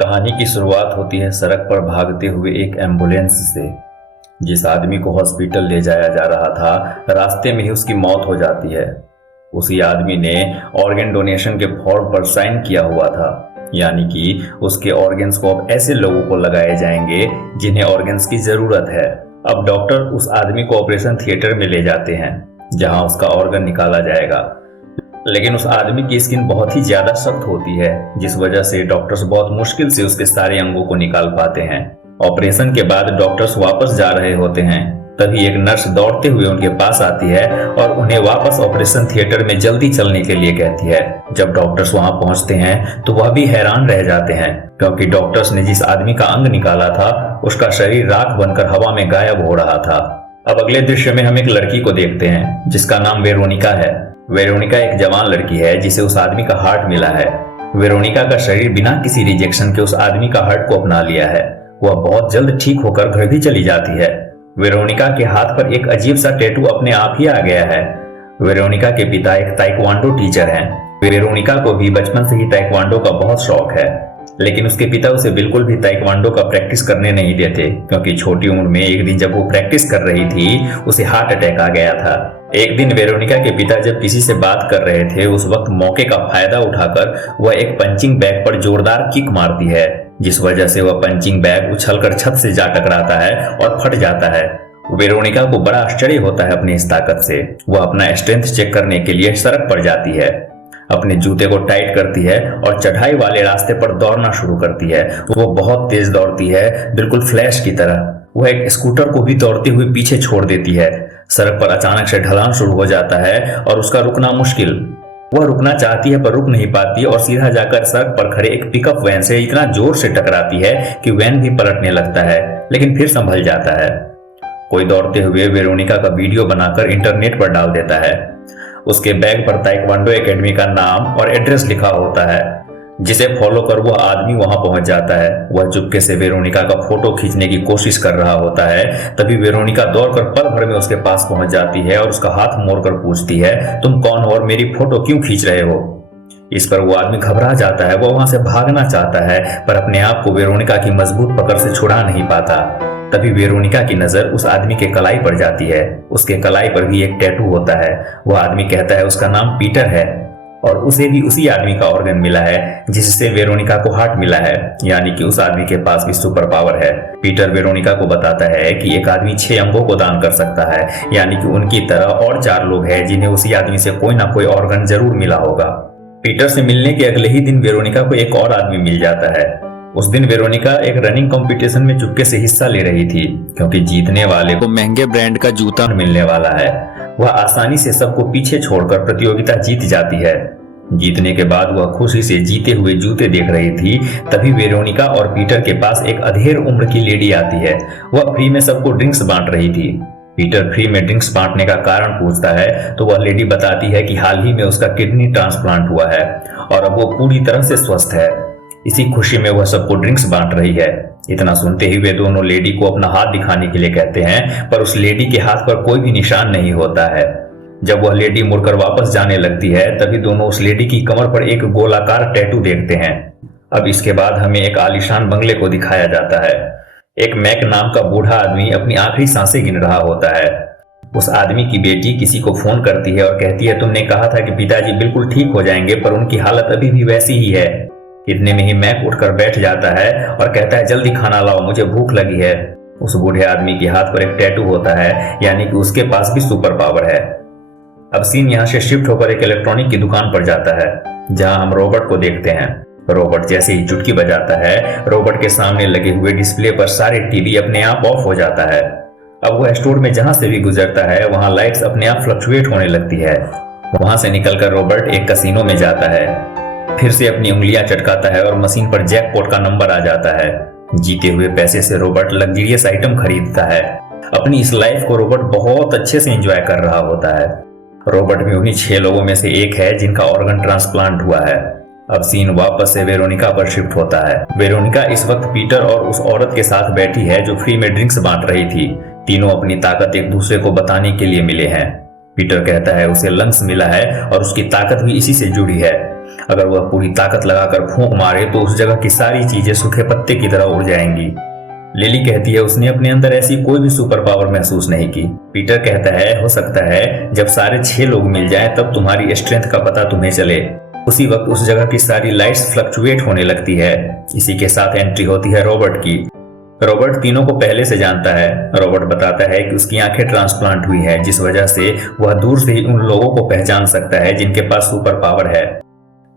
कहानी की शुरुआत होती है सड़क पर भागते हुए एक एम्बुलेंस से। जिस आदमी को हॉस्पिटल ले जाया जा रहा था, रास्ते में ही उसकी मौत हो जाती है। उसी आदमी ने ऑर्गन डोनेशन के फॉर्म पर साइन किया हुआ था, यानी कि उसके ऑर्गन्स को अब ऐसे लोगों को लगाए जाएंगे जिन्हें ऑर्गन्स की जरूरत है। अब डॉक्टर उस आदमी को ऑपरेशन थिएटर में ले जाते हैं जहां उसका ऑर्गन निकाला जाएगा। लेकिन उस आदमी की स्किन बहुत ही ज्यादा सख्त होती है, जिस वजह से डॉक्टर्स बहुत मुश्किल से उसके सारे अंगों को निकाल पाते हैं। ऑपरेशन के बाद डॉक्टर्स वापस जा रहे होते हैं, तभी एक नर्स दौड़ते हुए उनके पास आती है और उन्हें वापस ऑपरेशन थिएटर में जल्दी चलने के लिए कहती है। जब डॉक्टर्स वहां पहुंचते हैं तो वह भी हैरान रह जाते हैं, क्योंकि डॉक्टर्स ने जिस आदमी का अंग निकाला था उसका शरीर राख बनकर हवा में गायब हो रहा था। अब अगले दृश्य में हम एक लड़की को देखते हैं जिसका नाम वेरोनिका है। वेरोनिका एक जवान लड़की है जिसे उस आदमी का हार्ट मिला है। वेरोनिका का शरीर बिना किसी रिजेक्शन के उस आदमी का हार्ट को अपना लिया है। वह बहुत जल्द ठीक होकर घर भी चली जाती है। वेरोनिका के हाथ पर एक अजीब सा टैटू अपने आप ही आ गया है। वेरोनिका के पिता एक ताइक्वांडो टीचर हैं। वेरोनिका को भी बचपन से ही ताइक्वांडो का बहुत शौक है, लेकिन उसके पिता उसे बिल्कुल भी ताइक्वांडो का प्रैक्टिस करने नहीं देते, क्योंकि छोटी उम्र में एक दिन जब वो प्रैक्टिस कर रही थी उसे हार्ट अटैक आ गया था। एक दिन वेरोनिका के पिता जब किसी से बात कर रहे थे, उस वक्त मौके का फायदा उठाकर वह एक पंचिंग बैग पर जोरदार किक मारती है, जिस वजह से वह पंचिंग बैग उछलकर छत से जा टकराता है और फट जाता है। वेरोनिका को बड़ा आश्चर्य होता है अपनी इस ताकत से। वह अपना स्ट्रेंथ चेक करने के लिए सड़क पर जाती है, अपने जूते को टाइट करती है और चढ़ाई वाले रास्ते पर दौड़ना शुरू करती है। वो बहुत तेज दौड़ती है, बिल्कुल फ्लैश की तरह। वह एक स्कूटर को भी दौड़ते हुए पीछे छोड़ देती है। सड़क पर अचानक से ढलान शुरू हो जाता है और उसका रुकना मुश्किल। वह रुकना चाहती है पर रुक नहीं पाती और सीधा जाकर सड़क पर खड़े एक पिकअप वैन से इतना जोर से टकराती है कि वैन भी पलटने लगता है, लेकिन फिर संभल जाता है। कोई दौड़ते हुए वेरोनिका का वीडियो बनाकर इंटरनेट पर डाल देता है। उसके बैग पर ताइक्वांडो एकेडमी का नाम और एड्रेस लिखा होता है, जिसे फॉलो कर वह आदमी वहां पहुंच जाता है। वह चुपके से वेरोनिका का फोटो खींचने की कोशिश कर रहा होता है, तभी वेरोनिका दौड़कर पल भर में उसके पास पहुंच जाती है और उसका हाथ मोड़कर पूछती है, तुम कौन हो और मेरी फोटो क्यों खींच रहे हो? इस पर वो आदमी घबरा जाता है। वह वहां से भागना चाहता है पर अपने आप को वेरोनिका की मजबूत पकड़ से छुड़ा नहीं पाता। तभी वेरोनिका की नजर उस आदमी के कलाई पर जाती है। उसके कलाई पर भी एक टैटू होता है। वह आदमी कहता है उसका नाम पीटर है और उसे भी उसी आदमी का ऑर्गन मिला है जिससे वेरोनिका को हार्ट मिला है, यानी कि उस आदमी के पास भी सुपर पावर है। पीटर वेरोनिका को बताता है कि एक आदमी 6 अंगों को दान कर सकता है, यानी कि उनकी तरह और 4 लोग हैं जिन्हें उसी आदमी से कोई ना कोई ऑर्गन जरूर मिला होगा। पीटर से मिलने के अगले ही दिन वेरोनिका को एक और आदमी मिल जाता है। उस दिन वेरोनिका एक रनिंग कंपटीशन में चुपके से हिस्सा ले रही थी, क्योंकि जीतने वाले को महंगे ब्रांड का जूता मिलने वाला है। वह आसानी से सबको पीछे छोड़कर प्रतियोगिता जीत जाती है। जीतने के बाद वह खुशी से जीते हुए जूते देख रही थी, तभी वेरोनिका और पीटर के पास एक अधेड़ उम्र की लेडी आती है। वह फ्री में सबको ड्रिंक्स बांट रही थी। पीटर फ्री में ड्रिंक्स बांटने का कारण पूछता है तो वह लेडी बताती है कि हाल ही में उसका किडनी ट्रांसप्लांट हुआ है और अब वो पूरी तरह से स्वस्थ है। इसी खुशी में वह सबको ड्रिंक्स बांट रही है। इतना सुनते ही वे दोनों लेडी को अपना हाथ दिखाने के लिए कहते हैं, पर उस लेडी के हाथ पर कोई भी निशान नहीं होता है। जब वह लेडी मुड़कर वापस जाने लगती है, तभी दोनों उस लेडी की कमर पर एक गोलाकार टैटू देखते हैं। अब इसके बाद हमें एक आलीशान बंगले को दिखाया जाता है। एक मैक नाम का बूढ़ा आदमी अपनी आखिरी सांसें गिन रहा होता है। उस आदमी की बेटी किसी को फोन करती है और कहती है, तुमने कहा था कि पिताजी बिल्कुल ठीक हो जाएंगे, पर उनकी हालत अभी भी वैसी ही है। इतने में ही मैक उठकर बैठ जाता है और कहता है, जल्दी खाना लाओ, मुझे भूख लगी है। उस बूढ़े आदमी के हाथ पर एक टैटू होता है, यानी कि उसके पास भी सुपर पावर है। अब सीन यहाँ से शिफ्ट होकर एक इलेक्ट्रॉनिक की दुकान पर जाता है, जहां हम रोबोट को देखते हैं। रोबोट जैसे ही चुटकी बजाता है, रोबोट के सामने लगे हुए डिस्प्ले पर सारे टीवी अपने आप ऑफ हो जाता है। अब वह स्टोर में जहां से भी गुजरता है वहां लाइट्स अपने आप फ्लक्चुएट होने लगती है। वहां से निकलकर रोबोट एक कैसीनो में जाता है, फिर से अपनी उंगलियां चटकाता है और मशीन पर जैकपॉट का नंबर आ जाता है। जीते हुए पैसे से रोबोट लग्जरियस आइटम खरीदता है। अपनी इस लाइफ को रोबोट बहुत अच्छे से एंजॉय कर रहा होता है। रोबोट भी उन्हीं 6 लोगों में से एक है जिनका ऑर्गन ट्रांसप्लांट हुआ है। अब सीन वापस से वेरोनिका पर शिफ्ट होता है। वेरोनिका इस वक्त पीटर और उस औरत के साथ बैठी है जो फ्री में ड्रिंक्स बांट रही थी। तीनों अपनी ताकत एक दूसरे को बताने के लिए मिले हैं। पीटर कहता है उसे लंग्स मिला है और उसकी ताकत भी इसी से जुड़ी है। अगर वह पूरी ताकत लगाकर फूंक मारे तो उस जगह की सारी चीजें सूखे पत्ते की तरह उड़ जाएंगी। लिली कहती है उसने अपने अंदर ऐसी कोई भी सुपर पावर महसूस नहीं की। पीटर कहता है हो सकता है जब सारे 6 लोग मिल जाएं तब तुम्हारी स्ट्रेंथ का पता तुम्हें चले। उसी वक्त उस जगह की सारी लाइट्स फ्लक्चुएट होने लगती है। इसी के साथ एंट्री होती है रॉबर्ट की। रॉबर्ट तीनों को पहले से जानता है। रॉबर्ट बताता है कि उसकी आंखें ट्रांसप्लांट हुई है, जिस वजह से वह दूर से ही उन लोगों को पहचान सकता है जिनके पास सुपर पावर है।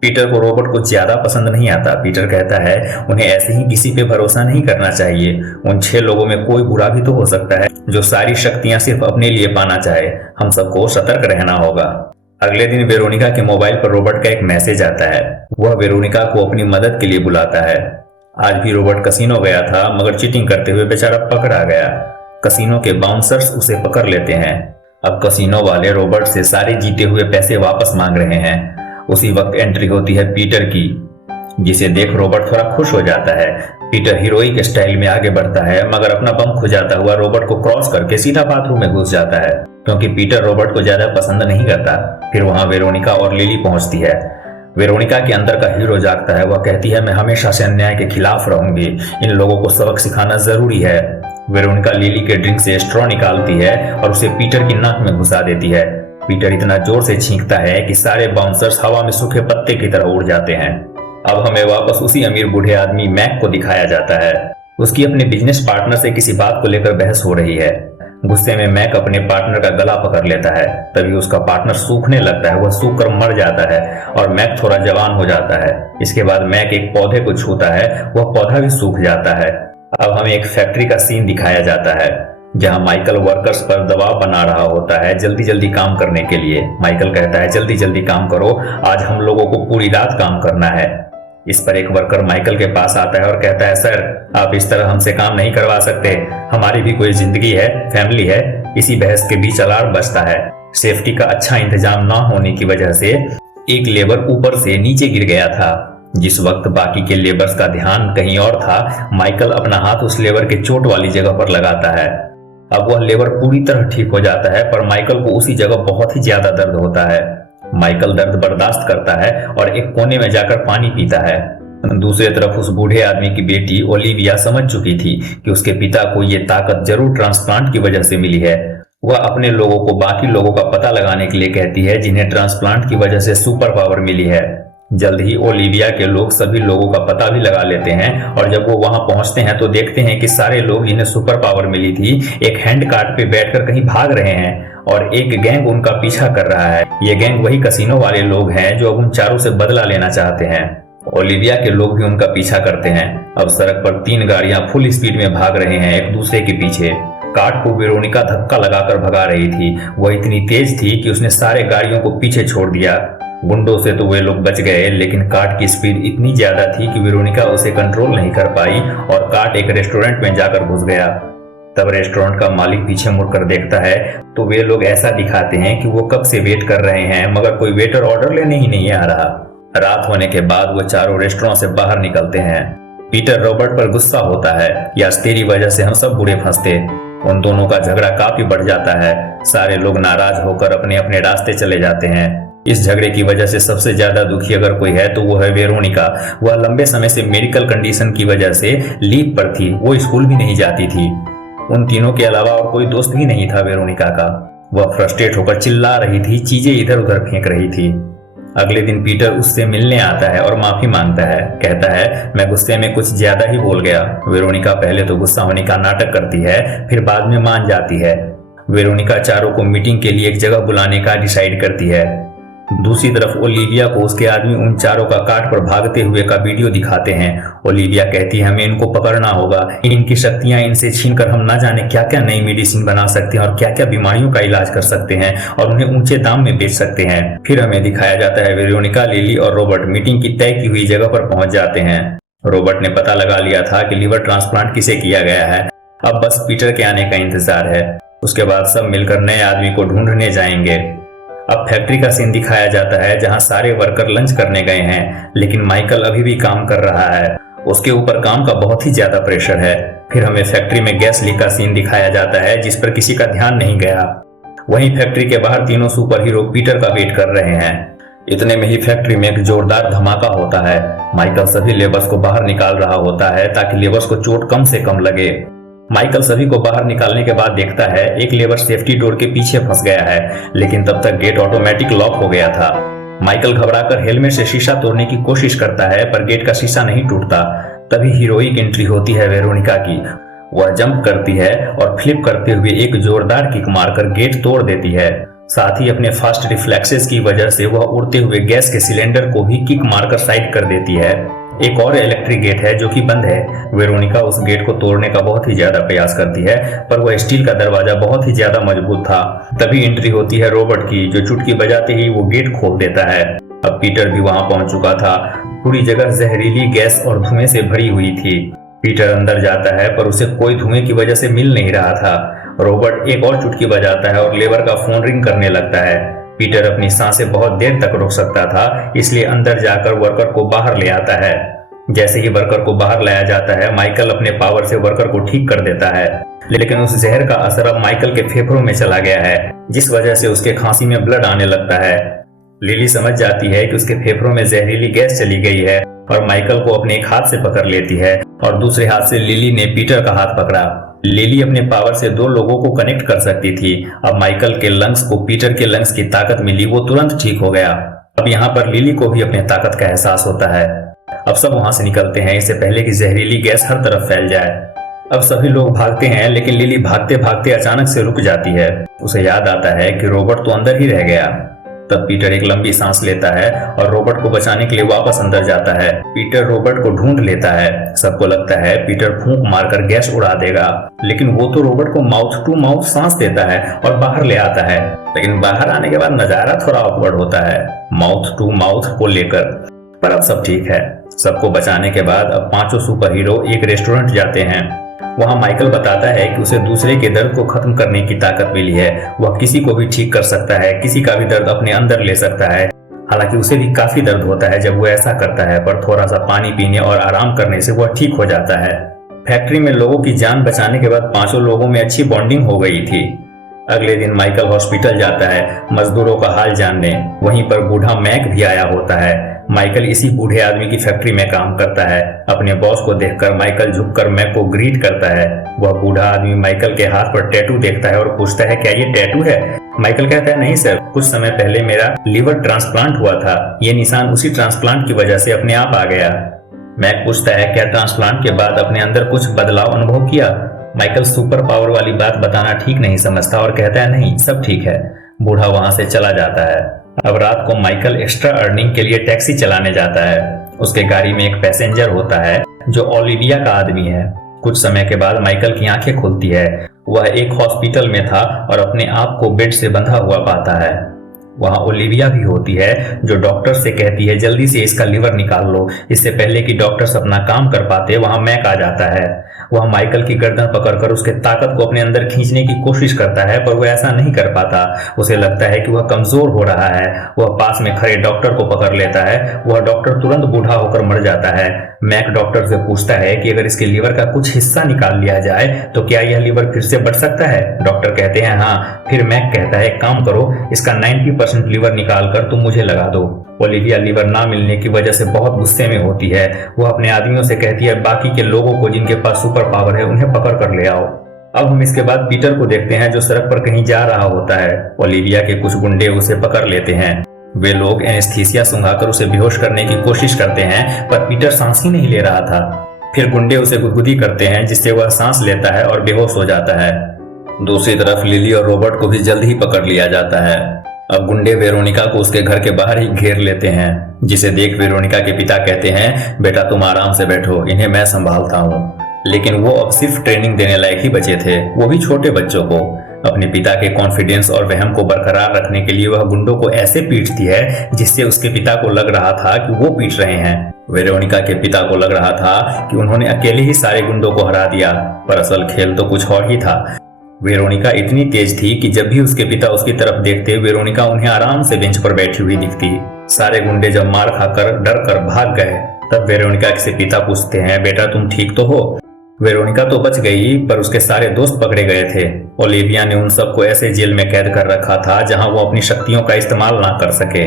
पीटर को रॉबर्ट को ज्यादा पसंद नहीं आता। पीटर कहता है उन्हें ऐसे ही किसी पे भरोसा नहीं करना चाहिए। उन 6 लोगों में कोई बुरा भी तो हो सकता है जो सारी शक्तियां सिर्फ अपने लिए पाना चाहे। हम सबको सतर्क रहना होगा। अगले दिन वेरोनिका के मोबाइल पर रॉबर्ट का एक मैसेज आता है। वह वेरोनिका को अपनी मदद के लिए बुलाता है। आज भी रॉबर्ट कसिनो गया था, मगर चीटिंग करते हुए बेचारा पकड़ा गया। कसिनो के बाउंसर्स उसे पकड़ लेते हैं। अब कसिनो वाले रॉबर्ट से सारे जीते हुए पैसे वापस मांग रहे हैं। उसी वक्त एंट्री होती है पीटर की, जिसे देख रॉबर्ट थोड़ा खुश हो जाता है। पीटर हीरोइक स्टाइल में आगे बढ़ता है, मगर अपना बम खुजाता हुआ रॉबर्ट को क्रॉस करके सीधा बाथरूम में घुस जाता है, क्योंकि पीटर रॉबर्ट को ज्यादा पसंद नहीं करता। फिर वहां वेरोनिका और लिली पहुंचती है। वेरोनिका के अंदर का हीरो जागता है। वह कहती है मैं हमेशा से अन्याय के खिलाफ रहूंगी, इन लोगों को सबक सिखाना जरूरी है। वेरोनिका लिली के ड्रिंक से स्ट्रॉ निकालती है और उसे पीटर की नाक में घुसा देती है। पीटर इतना जोर से छींकता है कि सारे बाउंसर्स हवा में सूखे पत्ते की तरह उड़ जाते हैं। अब हमें वापस उसी अमीर बूढ़े आदमी मैक को दिखाया जाता है। उसकी अपने बिजनेस पार्टनर से किसी बात को लेकर बहस हो रही है। गुस्से में मैक अपने पार्टनर का गला पकड़ लेता है। तभी उसका पार्टनर सूखने लगता है। वह सूख कर मर जाता है और मैक थोड़ा जवान हो जाता है। इसके बाद मैक एक पौधे को छूता है, वह पौधा भी सूख जाता है। अब हमें एक फैक्ट्री का सीन दिखाया जाता है, जहां माइकल वर्कर्स पर दबाव बना रहा होता है जल्दी जल्दी काम करने के लिए। माइकल कहता है जल्दी जल्दी काम करो, आज हम लोगों को पूरी रात काम करना है। इस पर एक वर्कर माइकल के पास आता है और कहता है सर, आप इस तरह हमसे काम नहीं करवा सकते, हमारी भी कोई जिंदगी है, फैमिली है। इसी बहस के बीच अलार्म बजता है। सेफ्टी का अच्छा इंतजाम न होने की वजह से एक लेबर ऊपर से नीचे गिर गया था। जिस वक्त बाकी के लेबर्स का ध्यान कहीं और था, माइकल अपना हाथ उस लेबर के चोट वाली जगह पर लगाता है। अब वह लेबर पूरी तरह ठीक हो जाता है, पर माइकल को उसी जगह बहुत ही ज्यादा दर्द होता है। माइकल दर्द बर्दाश्त करता है और एक कोने में जाकर पानी पीता है। दूसरी तरफ उस बूढ़े आदमी की बेटी ओलिविया समझ चुकी थी कि उसके पिता को ये ताकत जरूर ट्रांसप्लांट की वजह से मिली है। वह अपने लोगों को बाकी लोगों का पता लगाने के लिए कहती है जिन्हें ट्रांसप्लांट की वजह से सुपर पावर मिली है। जल्द ही ओलिविया के लोग सभी लोगों का पता भी लगा लेते हैं और जब वो वहां पहुंचते हैं तो देखते हैं कि सारे लोग जिन्हें सुपर पावर मिली थी एक हैंड कार्ट पे बैठकर कहीं भाग रहे हैं और एक गैंग उनका पीछा कर रहा है। ये गैंग वही कसिनो वाले लोग हैं जो अब उन चारों से बदला लेना चाहते हैं। ओलिविया के लोग भी उनका पीछा करते हैं। अब सड़क पर 3 गाड़ियां फुल स्पीड में भाग रहे हैं एक दूसरे के पीछे। कार्ट को वेरोनिका धक्का लगाकर भगा रही थी। वह इतनी तेज थी कि उसने सारे गाड़ियों को पीछे छोड़ दिया। गुंडों से तो वे लोग बच गए, लेकिन कार्ट की स्पीड इतनी ज्यादा थी कि वेरोनिका उसे कंट्रोल नहीं कर पाई और कार्ट एक रेस्टोरेंट में जाकर घुस गया। तब रेस्टोरेंट का मालिक पीछे मुड़कर देखता है तो वे लोग ऐसा दिखाते हैं कि वो कब से वेट कर रहे हैं, मगर कोई वेटर ऑर्डर लेने ही नहीं आ रहा। रात होने के बाद वो चारों रेस्टोरेंट से बाहर निकलते हैं। पीटर रॉबर्ट पर गुस्सा होता है, यार तेरी वजह से हम सब बुरे फंसते। उन दोनों का झगड़ा काफी बढ़ जाता है। सारे लोग नाराज होकर अपने अपने रास्ते चले जाते हैं। इस झगड़े की वजह से सबसे ज्यादा दुखी अगर कोई है तो वो है वेरोनिका। वह लंबे समय से मेडिकल कंडीशन की वजह से लीव पर थी। वो स्कूल भी नहीं जाती थी। उन तीनों के अलावा और कोई दोस्त भी नहीं था वेरोनिका का। वह फ्रस्ट्रेट होकर चिल्ला रही थी, चीजें इधर उधर फेंक रही थी। अगले दिन पीटर उससे मिलने आता है और माफी मांगता है। कहता है मैं गुस्से में कुछ ज्यादा ही बोल गया। वेरोनिका पहले तो गुस्सा होने का नाटक करती है, फिर बाद में मान जाती है। वेरोनिका चारों को मीटिंग के लिए एक जगह बुलाने का डिसाइड करती है। दूसरी तरफ ओलिविया को उसके आदमी उन चारों का कार्ट पर भागते हुए का वीडियो दिखाते हैं। ओलिविया कहती है हमें इनको पकड़ना होगा, इनकी शक्तियां इनसे छीनकर हम ना जाने क्या क्या नई मेडिसिन बना सकते हैं और क्या क्या बीमारियों का इलाज कर सकते हैं और उन्हें ऊंचे दाम में बेच सकते हैं। फिर हमें दिखाया जाता है वेरोनिका, लिली और रॉबर्ट मीटिंग की तय की हुई जगह पर पहुंच जाते हैं। रॉबर्ट ने पता लगा लिया था कि लीवर ट्रांसप्लांट किसे किया गया है। अब बस पीटर के आने का इंतजार है। उसके बाद सब मिलकर नए आदमी को ढूंढने जाएंगे। अब फैक्ट्री का सीन दिखाया जाता है जहां सारे वर्कर लंच करने गए हैं, लेकिन माइकल अभी भी काम कर रहा है। उसके ऊपर काम का बहुत ही ज्यादा प्रेशर है। फिर हमें फैक्ट्री में गैस लीक का सीन दिखाया जाता है जिस पर किसी का ध्यान नहीं गया। वहीं फैक्ट्री के बाहर तीनों सुपर हीरो पीटर का वेट कर रहे हैं। इतने में ही फैक्ट्री में एक जोरदार धमाका होता है। माइकल सभी लेबर्स को बाहर निकाल रहा होता है ताकि लेबर्स को चोट कम से कम लगे। माइकल सभी को बाहर निकालने के बाद देखता है एक लेबर सेफ्टी डोर के पीछे फंस गया है, लेकिन तब तक गेट ऑटोमेटिक लॉक हो गया था। माइकल घबराकर हेलमेट से शीशा तोड़ने की कोशिश करता है पर गेट का शीशा नहीं टूटता। तभी हीरोइक एंट्री होती है वेरोनिका की। वह जंप करती है और फ्लिप करते हुए एक जोरदार किक मारकर गेट तोड़ देती है। साथ ही अपने फास्ट रिफ्लेक्सेस की वजह से वह उड़ते हुए गैस के सिलेंडर को भी किक मारकर साइड कर देती है। एक और इलेक्ट्रिक गेट है जो कि बंद है। वेरोनिका उस गेट को तोड़ने का बहुत ही ज्यादा प्रयास करती है पर वह स्टील का दरवाजा बहुत ही ज्यादा मजबूत था। तभी एंट्री होती है रॉबर्ट की, जो चुटकी बजाते ही वो गेट खोल देता है। अब पीटर भी वहां पहुंच चुका था। पूरी जगह जहरीली गैस और धुएं से भरी हुई थी। पीटर अंदर जाता है पर उसे कोई धुएं की वजह से मिल नहीं रहा था। रॉबर्ट एक और चुटकी बजाता है और लेबर का फोन रिंग करने लगता है। पीटर अपनी सांसें बहुत देर तक रोक सकता था, इसलिए अंदर जाकर वर्कर को बाहर ले आता है। जैसे ही वर्कर को बाहर लाया जाता है, माइकल अपने पावर से वर्कर को ठीक कर देता है, लेकिन उस जहर का असर अब माइकल के फेफड़ों में चला गया है, जिस वजह से उसके खांसी में ब्लड आने लगता है। लिली समझ जाती है कि उसके फेफड़ों में जहरीली गैस चली गई है और माइकल को अपने एक हाथ से पकड़ लेती है और दूसरे हाथ से लिली ने पीटर का हाथ पकड़ा। लिली अपने पावर से दो लोगों को कनेक्ट कर सकती थी। अब माइकल के लंग्स को पीटर के लंग्स की ताकत मिली, वो तुरंत ठीक हो गया। अब यहाँ पर लिली को भी अपने ताकत का एहसास होता है। अब सब वहां से निकलते हैं, इससे पहले कि जहरीली गैस हर तरफ फैल जाए। अब सभी लोग भागते हैं, लेकिन लिली भागते भागते अचानक से रुक जाती है। उसे याद आता है कि रॉबर्ट तो अंदर ही रह गया। तब पीटर एक लंबी सांस लेता है और रॉबर्ट को बचाने के लिए वापस अंदर जाता है। पीटर रॉबर्ट को ढूंढ लेता है। सबको लगता है पीटर फूंक मारकर गैस उड़ा देगा, लेकिन वो तो रॉबर्ट को माउथ टू माउथ सांस देता है और बाहर ले आता है। लेकिन बाहर आने के बाद नजारा थोड़ा ऑकवर्ड होता है माउथ टू माउथ को लेकर, पर अब सब ठीक है। सबको बचाने के बाद अब पांचों सुपर हीरो एक रेस्टोरेंट जाते हैं। वहां माइकल बताता है कि उसे दूसरे के दर्द को खत्म करने की ताकत मिली है। वह किसी को भी ठीक कर सकता है, किसी का भी दर्द अपने अंदर ले सकता है। हालांकि उसे भी काफी दर्द होता है जब वो ऐसा करता है, पर थोड़ा सा पानी पीने और आराम करने से वह ठीक हो जाता है। फैक्ट्री में लोगों की जान बचाने के बाद पांचों लोगों में अच्छी बॉन्डिंग हो गई थी। अगले दिन माइकल हॉस्पिटल जाता है मजदूरों का हाल जानने। वहीं पर बूढ़ा मैक भी आया होता है। माइकल इसी बूढ़े आदमी की फैक्ट्री में काम करता है। अपने बॉस को देखकर माइकल झुककर मैक को ग्रीट करता है। वह बूढ़ा आदमी माइकल के हाथ पर टैटू देखता है और पूछता है, क्या ये टैटू है? माइकल कहता है, नहीं सर, कुछ समय पहले मेरा लीवर ट्रांसप्लांट हुआ था। ये निशान उसी ट्रांसप्लांट की वजह से अपने आप आ गया। मैक पूछता है, क्या ट्रांसप्लांट के बाद अपने अंदर कुछ बदलाव अनुभव किया? माइकल सुपर पावर वाली बात बताना ठीक नहीं समझता और कहता है, नहीं, सब ठीक है। बूढ़ा वहां से चला जाता है। अब रात को माइकल एक्स्ट्रा अर्निंग के लिए टैक्सी चलाने जाता है। उसके गाड़ी में एक पैसेंजर होता है जो ओलिविया का आदमी है। कुछ समय के बाद माइकल की आंखें खुलती है। वह एक हॉस्पिटल में था और अपने आप को बेड से बंधा हुआ पाता है। वहां ओलिविया भी होती है जो डॉक्टर से कहती है, जल्दी से इसका लीवर निकाल लो। इससे पहले कि डॉक्टर्स अपना काम कर पाते, वहां मैक आ जाता है। वह माइकल की गर्दन पकड़कर उसके ताकत को अपने अंदर खींचने की कोशिश करता है, पर वह ऐसा नहीं कर पाता। उसे लगता है कि वह कमजोर हो रहा है। वह पास में खड़े डॉक्टर को पकड़ लेता है। वह डॉक्टर तुरंत बूढ़ा होकर मर जाता है। मैक डॉक्टर से पूछता है कि अगर इसके लीवर का कुछ हिस्सा निकाल लिया जाए तो क्या यह लीवर फिर से बढ़ सकता है? डॉक्टर कहते हैं हाँ। फिर मैक कहता है, एक काम करो, इसका 90% लीवर निकाल कर तुम मुझे लगा दो। ओलिविया लीवर ना मिलने की वजह से बहुत गुस्से में होती है। वह अपने आदमियों से कहती है, बाकी के लोगों को जिनके पास सुपर पावर है उन्हें पकड़ कर ले आओ। अब हम इसके बाद पीटर को देखते हैं जो सड़क पर कहीं जा रहा होता है। ओलिविया के कुछ गुंडे उसे पकड़ लेते हैं। वे लोग एनेस्थीसिया सुंघाकर उसे बेहोश करने की कोशिश करते हैं, पर पीटर सांस ही नहीं ले रहा था। फिर गुंडे उसे गुदगुदी करते हैं, जिससे वह सांस लेता है और बेहोश हो जाता है। दूसरी तरफ लिली और रॉबर्ट को भी जल्द ही पकड़ लिया जाता है। अब गुंडे वेरोनिका को उसके घर के बाहर ही घेर लेते हैं, जिसे देख वेरोनिका के पिता कहते हैं, बेटा तुम आराम से बैठो, इन्हें मैं संभालता हूँ। लेकिन वो अब सिर्फ ट्रेनिंग देने लायक ही बचे थे, वो भी छोटे बच्चों को। अपने पिता के कॉन्फिडेंस और वहम को बरकरार रखने के लिए वह गुंडों को ऐसे पीटती है जिससे उसके पिता को लग रहा था कि वो पीट रहे हैं। वेरोनिका के पिता को लग रहा था कि उन्होंने अकेले ही सारे गुंडों को हरा दिया, पर असल खेल तो कुछ और ही था। वेरोनिका इतनी तेज थी कि जब भी उसके पिता उसकी तरफ देखते, वेरोनिका उन्हें आराम से बेंच पर बैठी हुई दिखती। सारे गुंडे जब मार खाकर डर कर भाग गए, तब वेरोनिका से पिता पूछते हैं, बेटा तुम ठीक तो हो? वेरोनिका तो बच गई, पर उसके सारे दोस्त पकड़े गए थे। ओलिविया ने उन सबको ऐसे जेल में कैद कर रखा था जहां वो अपनी शक्तियों का इस्तेमाल ना कर सके।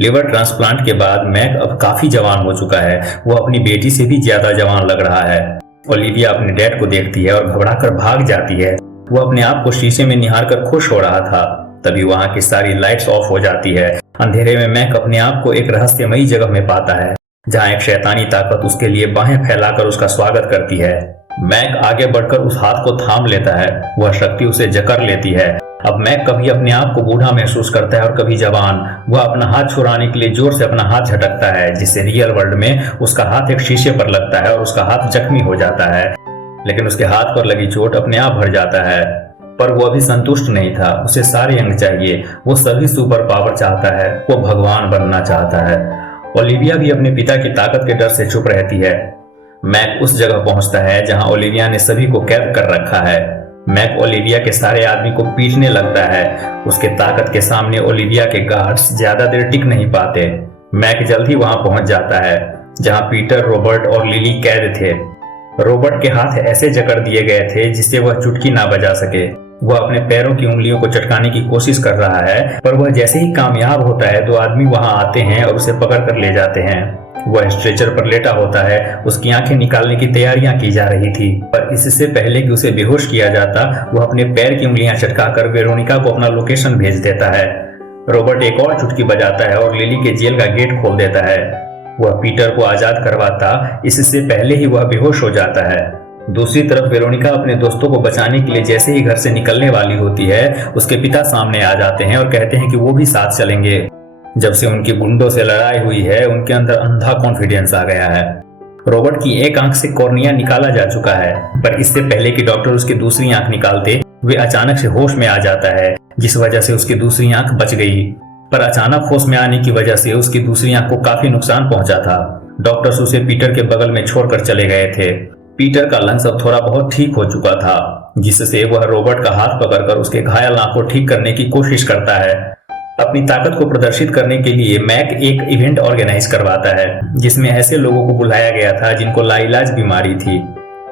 लिवर ट्रांसप्लांट के बाद मैक अब काफी जवान हो चुका है। वो अपनी बेटी से भी ज्यादा जवान लग रहा है। ओलिविया अपने डैड को देखती है और घबराकर भाग जाती है। वो अपने आप को शीशे में निहार कर खुश हो रहा था। तभी वहां की सारी लाइट्स ऑफ हो जाती है। अंधेरे में मैक अपने आप को एक रहस्यमयी जगह में पाता है, जहां एक शैतानी ताकत उसके लिए बाहें फैलाकर उसका स्वागत करती है। मैक आगे बढ़कर उस हाथ को थाम लेता है। वह शक्ति उसे जकड़ लेती है। अब मैक कभी अपने आप को बूढ़ा महसूस करता है और कभी जवान। वह अपना हाथ छुड़ाने के लिए जोर से अपना हाथ झटकता है, जिससे रियल वर्ल्ड में उसका हाथ एक शीशे पर लगता है और उसका हाथ जख्मी हो जाता है। लेकिन उसके हाथ पर लगी चोट अपने आप भर जाता है। पर वो अभी संतुष्ट नहीं था। उसे सारे अंग चाहिए। वो सभी सुपर पावर चाहता है। वो भगवान बनना चाहता है। ओलिविया भी अपने पिता की ताकत के डर से चुप रहती है। मैक उस जगह पहुंचता है जहां ओलिविया ने सभी को कैद कर रखा है। मैक ओलिविया के सारे आदमी को पीटने लगता है। उसके ताकत के सामने ओलिविया के गार्ड्स ज्यादा देर टिक नहीं पाते। मैक जल्द ही वहां पहुंच जाता है जहां पीटर, रॉबर्ट और लिली कैद थे। रॉबर्ट के हाथ ऐसे जकड़ दिए गए थे जिससे वह चुटकी ना बजा सके। वह अपने पैरों की उंगलियों को चटकाने की कोशिश कर रहा है, पर वह जैसे ही कामयाब होता है तो आदमी वहां आते हैं और उसे पकड़ कर ले जाते हैं। वह स्ट्रेचर पर लेटा होता है। उसकी आंखें निकालने की तैयारियां की जा रही थी, पर इससे पहले कि उसे बेहोश किया जाता, वह अपने पैर की उंगलियां चटकाकर वेरोनिका को अपना लोकेशन भेज देता है। रॉबर्ट एक और चुटकी बजाता है और लिली के जेल का गेट खोल देता है। वह पीटर को आजाद करवाता, इससे पहले ही वह बेहोश हो जाता है। दूसरी तरफ वेरोनिका अपने दोस्तों को बचाने के लिए जैसे ही घर से निकलने वाली होती है, उसके पिता सामने आ जाते हैं और कहते हैं कि वो भी साथ चलेंगे। जब से उनकी गुंडों से लड़ाई हुई है, उनके अंदर अंधा कॉन्फिडेंस आ गया है। रॉबर्ट की एक आंख से कॉर्निया निकाला जा चुका है, पर इससे पहले कि डॉक्टर उसकी दूसरी आंख निकालते, वे अचानक से होश में आ जाता है, जिस वजह से उसकी दूसरी आंख बच गई। पर अचानक होश में आने की वजह से उसकी दूसरी आंख को काफी नुकसान पहुंचा था। डॉक्टर्स उसे पीटर के बगल में छोड़कर चले गए थे। पीटर का लंग्स अब थोड़ा बहुत ठीक हो चुका था, जिससे वह रॉबर्ट का हाथ पकड़कर उसके घायल आंख को ठीक करने की कोशिश करता है। अपनी ताकत को प्रदर्शित करने के लिए मैक एक इवेंट ऑर्गेनाइज करवाता है, जिसमें ऐसे लोगों को बुलाया गया था जिनको लाइलाज बीमारी थी।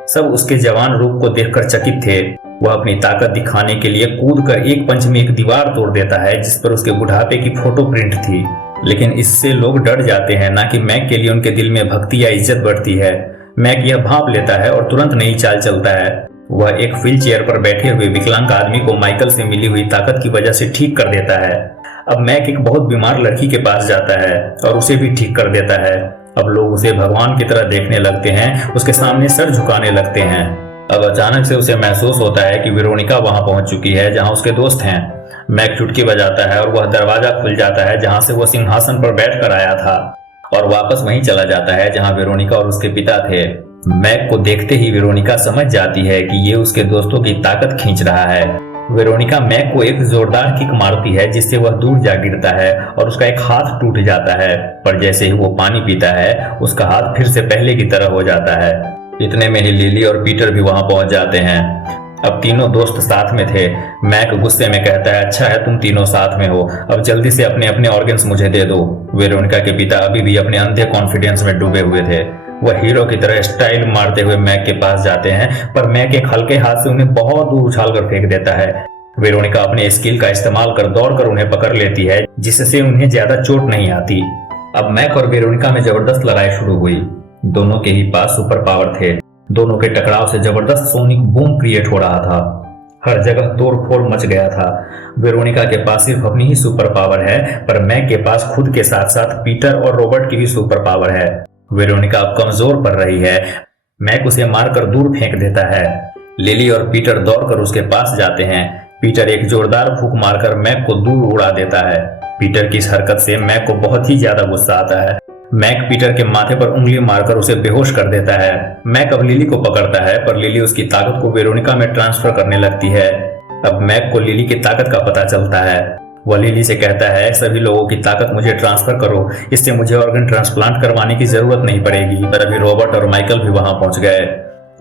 सब उसके जवान रूप को देखकर चकित थे। वह अपनी ताकत दिखाने के लिए कूदकर एक पंच में एक दीवार तोड़ देता है, जिस पर उसके बुढ़ापे की फोटो प्रिंट थी। लेकिन इससे लोग डर जाते हैं, ना कि मैक के लिए उनके दिल में भक्ति या इज्जत बढ़ती है। मैक यह भांप लेता है और तुरंत नई चाल चलता है। वह एक व्हील चेयर पर बैठे हुए विकलांग आदमी को माइकल से मिली हुई ताकत की वजह से ठीक कर देता है। अब मैक एक बहुत बीमार लड़की के पास जाता है और उसे भी ठीक कर देता है। अब लोग उसे भगवान की तरह देखने लगते हैं, उसके सामने सर झुकाने लगते हैं। अब अचानक से उसे महसूस होता है कि वेरोनिका वहां पहुंच चुकी है जहां उसके दोस्त हैं। मैक चुटकी बजाता है और वह दरवाजा खुल जाता है जहां से वह सिंहासन पर बैठ कर आया था, और वापस वहीं चला जाता है जहां वेरोनिका और उसके पिता थे। मैक को देखते ही वेरोनिका समझ जाती है कि ये उसके दोस्तों की ताकत खींच रहा है। वेरोनिका मैक को एक जोरदार किक मारती है, जिससे वह दूर जा गिरता है और उसका एक हाथ टूट जाता है। पर जैसे ही वो पानी पीता है, उसका हाथ फिर से पहले की तरह हो जाता है। इतने में ही लिली और पीटर भी वहां पहुंच जाते हैं। अब तीनों दोस्त साथ में थे। मैक गुस्से में कहता है, अच्छा है तुम तीनों साथ में हो, अब जल्दी से अपने अपने ऑर्गन्स मुझे दे दो। वेरोनिका के पिता अभी भी अपने अंधे कॉन्फिडेंस में डूबे हुए थे। वह हीरो की तरह स्टाइल मारते हुए मैक के पास जाते हैं, पर मैक एक हल्के हाथ से उन्हें बहुत दूर उछालकर फेंक देता है। वेरोनिका अपने स्किल का इस्तेमाल कर दौड़कर उन्हें पकड़ लेती है, जिससे उन्हें ज्यादा चोट नहीं आती। अब मैक और वेरोनिका में जबरदस्त लड़ाई शुरू हुई। दोनों के ही पास सुपर पावर थे। दोनों के टकराव से जबरदस्त सोनिक बूम क्रिएट हो रहा था। हर जगह तोड़ फोड़ मच गया था। वेरोनिका के पास सिर्फ अपनी ही सुपर पावर है, पर मैक के पास खुद के साथ साथ पीटर और रॉबर्ट की भी सुपर पावर है। वेरोनिका अब कमजोर पड़ रही है। मैक उसे मारकर दूर फेंक देता है। लिली और पीटर दौड़कर उसके पास जाते हैं। पीटर एक जोरदार फूंक मारकर मैक को दूर उड़ा देता है। पीटर की इस हरकत से मैक को बहुत ही ज्यादा गुस्सा आता है। मैक पीटर के माथे पर उंगली मारकर उसे बेहोश कर देता है। मैक अब लिली को पकड़ता है, पर लिली उसकी ताकत को वेरोनिका में ट्रांसफर करने लगती है। अब मैक को लिली की ताकत का पता चलता है। वह लिली से कहता है, सभी लोगों की ताकत मुझे ट्रांसफर करो, इससे मुझे ऑर्गन ट्रांसप्लांट करवाने की जरूरत नहीं पड़ेगी। पर अभी रॉबर्ट और माइकल भी वहां पहुंच गए।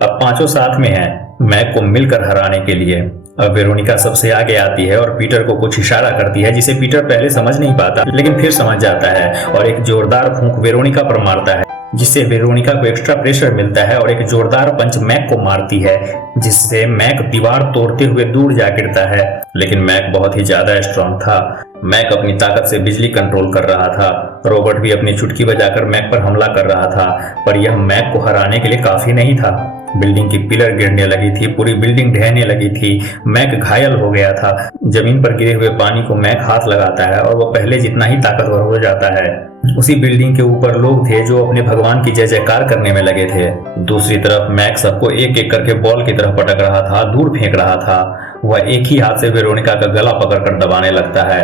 अब पांचों साथ में हैं, मैक को मिलकर हराने के लिए। अब वेरोनिका सबसे आगे आती है और पीटर को कुछ इशारा करती है, जिसे पीटर पहले समझ नहीं पाता, लेकिन फिर समझ जाता है और एक जोरदार फूंक वेरोनिका पर मारता है, जिससे वेरोनिका को एक्स्ट्रा प्रेशर मिलता है और एक जोरदार पंच मैक को मारती है, जिससे मैक दीवार तोड़ते हुए दूर जा गिरता है। लेकिन मैक बहुत ही ज्यादा स्ट्रांग था। मैक अपनी ताकत से बिजली कंट्रोल कर रहा था। रॉबर्ट भी अपनी चुटकी बजाकर मैक पर हमला कर रहा था, पर यह मैक को हराने के लिए काफी नहीं था। बिल्डिंग की पिलर गिरने लगी थी, पूरी बिल्डिंग ढहने लगी थी। मैक घायल हो गया था। जमीन पर गिरे हुए पानी को मैक हाथ लगाता है और वह पहले जितना ही ताकतवर हो जाता है। उसी बिल्डिंग के ऊपर लोग थे जो अपने भगवान की जय जयकार करने में लगे थे। दूसरी तरफ मैक सबको एक एक करके बॉल की तरह पटक रहा था, दूर फेंक रहा था। वह एक ही हाथ से वेरोनिका का गला पकड़कर दबाने लगता है,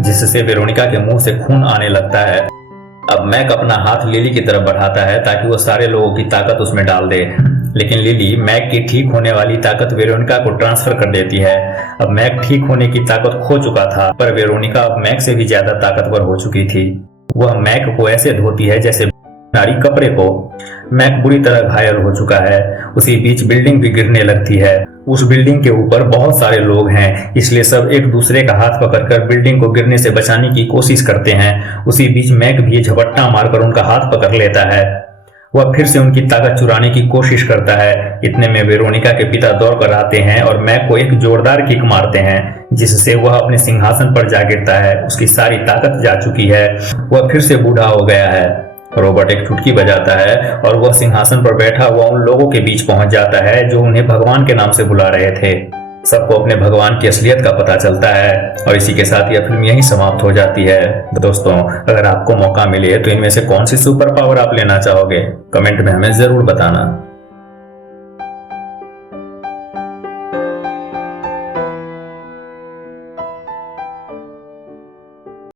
जिससे वेरोनिका के मुंह से खून आने लगता है। अब मैक अपना हाथ लिली की तरफ बढ़ाता है ताकि वो सारे लोगों की ताकत उसमें डाल दे, लेकिन लिली मैक की ठीक होने वाली ताकत वेरोनिका को ट्रांसफर कर देती है। अब मैक ठीक होने की ताकत खो चुका था, पर वेरोनिका अब मैक से भी ज्यादा ताकतवर हो चुकी थी। वह मैक को ऐसे धोती है जैसे नारी कपड़े को। मैक बुरी तरह घायल हो चुका है। उसी बीच बिल्डिंग भी गिरने लगती है। उस बिल्डिंग के ऊपर बहुत सारे लोग हैं, इसलिए सब एक दूसरे का हाथ पकड़कर बिल्डिंग को गिरने से बचाने की कोशिश करते हैं। उसी बीच मैक भी झपट्टा मारकर उनका हाथ पकड़ लेता है। वह फिर से उनकी ताकत चुराने की कोशिश करता है। इतने में वेरोनिका के पिता दौड़कर आते हैं और मैक को एक जोरदार किक मारते हैं, जिससे वह अपने सिंहासन पर जा गिरता है। उसकी सारी ताकत जा चुकी है, वह फिर से बूढ़ा हो गया है। रॉबर्ट एक चुटकी बजाता है और वह सिंहासन पर बैठा हुआ उन लोगों के बीच पहुंच जाता है जो उन्हें भगवान के नाम से बुला रहे थे। सबको अपने भगवान की असलियत का पता चलता है और इसी के साथ यह फिल्म यहीं समाप्त हो जाती है। दोस्तों, अगर आपको मौका मिले तो इनमें से कौन सी सुपर पावर आप लेना चाहोगे, कमेंट में हमें जरूर बताना।